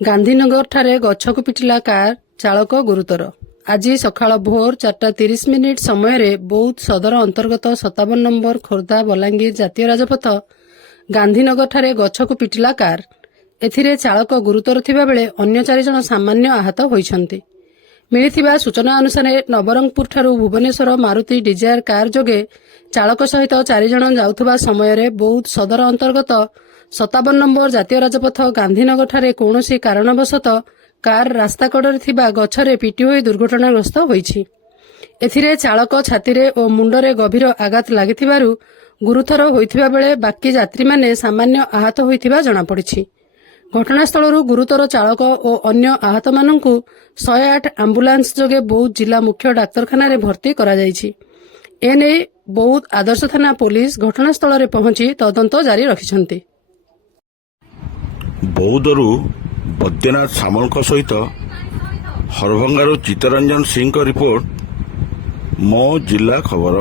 ଗାନ୍ଧୀନଗର ଠାରେ ଗଛକୁ ପିଟିଲା କାର, ଚାଳକ ଗୁରୁତର। ଆଜି ସକାଳ ଭୋର 4:30 ସମୟରେ ବୌଦ୍ଧ ସଦର ଅନ୍ତର୍ଗତ 57 ନମ୍ବର ଖୋର୍ଦ୍ଧା ବଲାଙ୍ଗୀର ଜାତୀୟ ରାଜପଥ ଗାନ୍ଧୀନଗରଠାରେ ଗଛକୁ ପିଟିଲା କାର। ଏଥିରେ ଚାଳକ ଗୁରୁତର ଥିବାବେଳେ ଅନ୍ୟ 4 ଜଣ ସାମାନ୍ୟ ଆହତ ହୋଇଛନ୍ତି। ମିଳିଥିବା ସୂଚନା ଅନୁସାରେ ନବରଙ୍ଗପୁରଠାରୁ ଭୁବନେଶ୍ୱର ମାରୁତି ଡିଜାୟାର କାର ଯୋଗେ ଚାଳକ ସହିତ 4 ଜଣ ଯାଉଥିବା ସମୟରେ ବୌଦ୍ଧ ସଦର ଅନ୍ତର୍ଗତ 57 ନମ୍ବର ଜାତୀୟ ରାଜପଥ ଗାନ୍ଧୀନଗରଠାରେ କୌଣସି କାରଣବଶତଃ କାର ରାସ୍ତା କଡ଼ରେ ଥିବା ଗଛରେ ପିଟି ହୋଇ ଦୁର୍ଘଟଣାଗ୍ରସ୍ତ ହୋଇଛି। ଏଥିରେ ଚାଳକ ଛାତିରେ ଓ ମୁଣ୍ଡରେ ଗଭୀର ଆଘାତ ଲାଗିଥିବାରୁ ଗୁରୁତର ହୋଇଥିବା ବେଳେ ବାକି ଯାତ୍ରୀମାନେ ସାମାନ୍ୟ ଆହତ ହୋଇଥିବା ଜଣାପଡ଼ିଛି। ଘଟଣାସ୍ଥଳରୁ ଗୁରୁତର ଚାଳକ ଓ ଅନ୍ୟ ଆହତମାନଙ୍କୁ 108 ଆମ୍ବୁଲାନ୍ସ ଯୋଗେ ବୌଦ୍ଧ ଜିଲ୍ଲା ମୁଖ୍ୟ ଡାକ୍ତରଖାନାରେ ଭର୍ତ୍ତି କରାଯାଇଛି। ଏନେଇ ବୌଦ୍ଧ ଆଦର୍ଶ ଥାନା ପୋଲିସ ଘଟଣାସ୍ଥଳରେ ପହଞ୍ଚି ତଦନ୍ତ ଜାରି ରଖିଛନ୍ତି। ବୌଦ୍ଧରୁ ବୈଦ୍ୟନାଥ ସାମଲଙ୍କ ସହିତ ହରଭଙ୍ଗାରୁ ଚିତ୍ତରଞ୍ଜନ ସିଂଙ୍କ ରିପୋର୍ଟ, ମୋ ଜିଲ୍ଲା ଖବର।